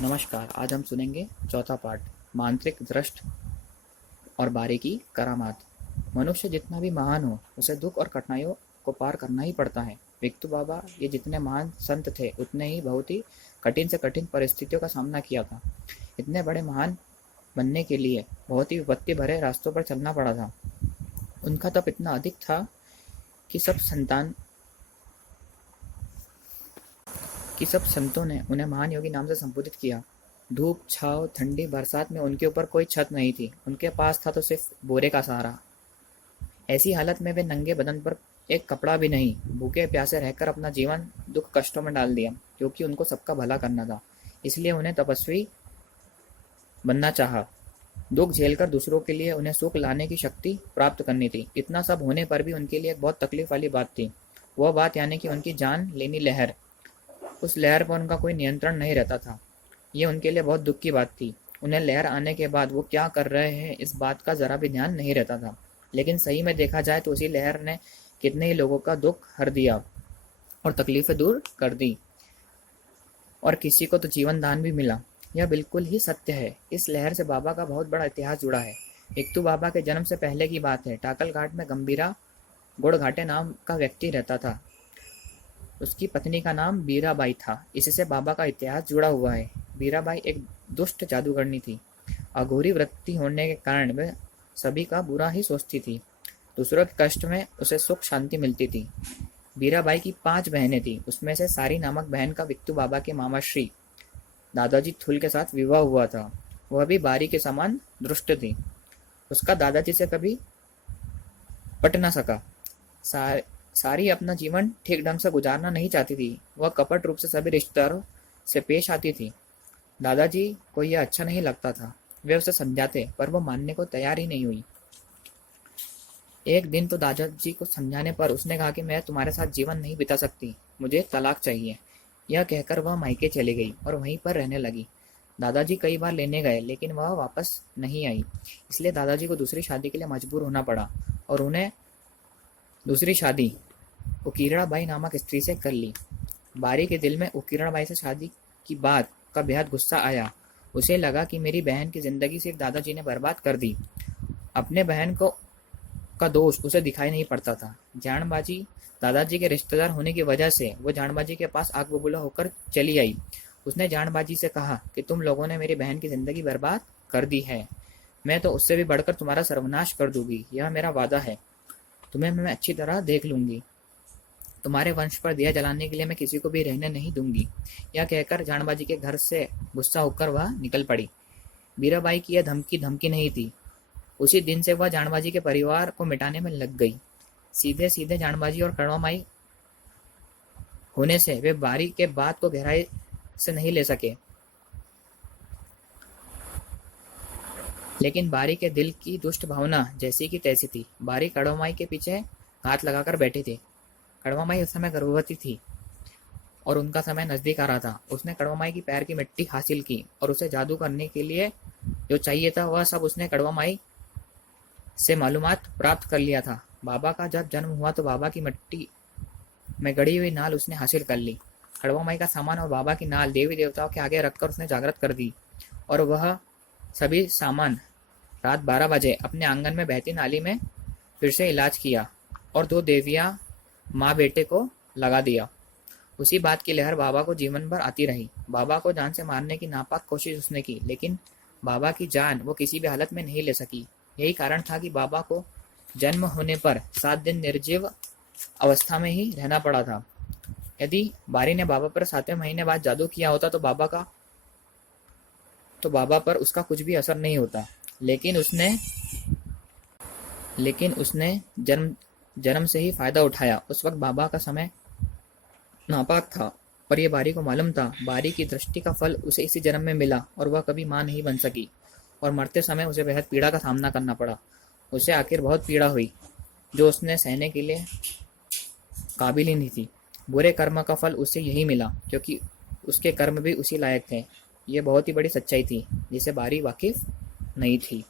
नमस्कार। आज हम सुनेंगे चौथा पार्ट, मांत्रिक दृष्ट और बारी की करामात। मनुष्य जितना भी महान हो, उसे दुख और कठिनाइयों को पार करना ही पड़ता है। विक्तु बाबा ये जितने महान संत थे, उतने ही बहुत ही कठिन से कठिन परिस्थितियों का सामना किया था। इतने बड़े महान बनने के लिए बहुत ही विपत्ति भरे रास्तों पर चलना पड़ा था। उनका तप इतना अधिक था कि सब संतों ने उन्हें महान योगी नाम से संबोधित किया। धूप, छाँव, ठंडी, बरसात में उनके ऊपर कोई छत नहीं थी। उनके पास था तो सिर्फ बोरे का सहारा। ऐसी हालत में वे नंगे बदन पर एक कपड़ा भी नहीं, भूखे प्यासे रहकर अपना जीवन दुख कष्टों में डाल दिया, क्योंकि उनको सबका भला करना था। इसलिए उन्हें तपस्वी बनना चाहा। दुख झेलकर दूसरों के लिए उन्हें सुख लाने की शक्ति प्राप्त करनी थी। इतना सब होने पर भी उनके लिए एक बहुत तकलीफ वाली बात थी। वह बात यानी कि उनकी जान लेनी लहर। उस लहर पर उनका कोई नियंत्रण नहीं रहता था। ये उनके लिए बहुत दुख की बात थी। उन्हें लहर आने के बाद वो क्या कर रहे हैं, इस बात का जरा भी ध्यान नहीं रहता था। लेकिन सही में देखा जाए तो उसी लहर ने कितने ही लोगों का दुख हर दिया और तकलीफें दूर कर दी, और किसी को तो जीवन दान भी मिला। यह बिल्कुल ही सत्य है। इस लहर से बाबा का बहुत बड़ा इतिहास जुड़ा है। एकतू बाबा के जन्म से पहले की बात है। टाकल घाट में गंभीरा गोड़घाटे नाम का व्यक्ति रहता था। उसकी पत्नी का नाम बीराबाई था। इससे बाबा का इतिहास जुड़ा हुआ है। बीराबाई एक दुष्ट जादूगरनी थी। अघोरी वृत्ति होने के कारण वह सभी का बुरा ही सोचती थी। दूसरों के कष्ट में उसे सुख शांति मिलती थी। बीराबाई की 5 बहनें थीं। उसमें से सारी नामक बहन का विक्तू बाबा के मामा श्री दादाजी थुल के साथ विवाह हुआ था। वह भी बारी के समान दुष्ट थी। उसका दादाजी से कभी पट न सका। सारी अपना जीवन ठीक ढंग से गुजारना नहीं चाहती थी। वह कपट रूप से सभी रिश्तेदारों से पेश आती थी। दादाजी को यह अच्छा नहीं लगता था। वे उसे समझाते, पर वो मानने को तैयार ही नहीं हुई। एक दिन तो दादाजी को समझाने पर उसने कहा कि मैं तुम्हारे साथ जीवन नहीं बिता सकती, मुझे तलाक चाहिए। यह कहकर वह मायके चली गई और वहीं पर रहने लगी। दादाजी कई बार लेने गए, लेकिन वह वापस नहीं आई। इसलिए दादाजी को दूसरी शादी के लिए मजबूर होना पड़ा और उन्हें दूसरी शादी उकीरणाबाई नामक स्त्री से कर ली। बारी के दिल में उकीरणाबाई से शादी की बात का बेहद गुस्सा आया। उसे लगा कि मेरी बहन की जिंदगी सिर्फ दादाजी ने बर्बाद कर दी। अपने बहन को का दोष उसे दिखाई नहीं पड़ता था। जानबाजी दादाजी के रिश्तेदार होने की वजह से वो जानबाजी के पास आग बबूला होकर चली आई। उसने जानबाजी से कहा कि तुम लोगों ने मेरी बहन की जिंदगी बर्बाद कर दी है। मैं तो उससे भी बढ़कर तुम्हारा सर्वनाश कर दूंगी। यह मेरा वादा है। तुम्हें मैं अच्छी तरह देख लूंगी। तुम्हारे वंश पर दिया जलाने के लिए मैं किसी को भी रहने नहीं दूंगी। यह कहकर जानबाजी के घर से गुस्सा होकर वह निकल पड़ी। बीराबाई की यह धमकी धमकी नहीं थी। उसी दिन से वह जानबाजी के परिवार को मिटाने में लग गई। सीधे सीधे जानबाजी और कड़वामाई होने से वे बारी के बात को गहराई से नहीं ले सके। लेकिन बारी के दिल की दुष्ट भावना जैसी की तैसी थी। बारी कड़वामाई के पीछे हाथ लगाकर बैठी थी। कड़वामाई उस समय गर्भवती थी और उनका समय नजदीक आ रहा था। उसने कड़वामाई की पैर की मिट्टी हासिल की और उसे जादू करने के लिए जो चाहिए था वह सब उसने कड़वामाई से मालूमात प्राप्त कर लिया था। बाबा का जब जन्म हुआ तो बाबा की मिट्टी में गड़ी हुई नाल उसने हासिल कर ली। कड़वामाई का सामान और बाबा की नाल देवी देवताओं के आगे रखकर उसने जागृत कर दी, और वह सभी सामान रात 12 बजे अपने आंगन में बहती नाली में फिर से इलाज किया और 2 देवियां माँ बेटे को लगा दिया। उसी बात की लहर बाबा को जीवन भर आती रही। बाबा को जान से मारने की नापाक कोशिश उसने की, लेकिन बाबा की जान वो किसी भी हालत में नहीं ले सकी। यही कारण था कि बाबा को जन्म होने पर 7 दिन निर्जीव अवस्था में ही रहना पड़ा था। यदि बारी ने बाबा पर 7वें महीने बाद जादू किया होता तो बाबा पर उसका कुछ भी असर नहीं होता। लेकिन उसने जन्म से ही फायदा उठाया। उस वक्त बाबा का समय नापाक था, और ये बारी को मालूम था। बारी की दृष्टि का फल उसे इसी जन्म में मिला और वह कभी मां नहीं बन सकी, और मरते समय उसे बेहद पीड़ा का सामना करना पड़ा। उसे आखिर बहुत पीड़ा हुई, जो उसने सहने के लिए काबिल ही नहीं थी। बुरे कर्म का फल उसे यही मिला, क्योंकि उसके कर्म भी उसी लायक थे। ये बहुत ही बड़ी सच्चाई थी जिसे बारी वाकिफ नहीं थी।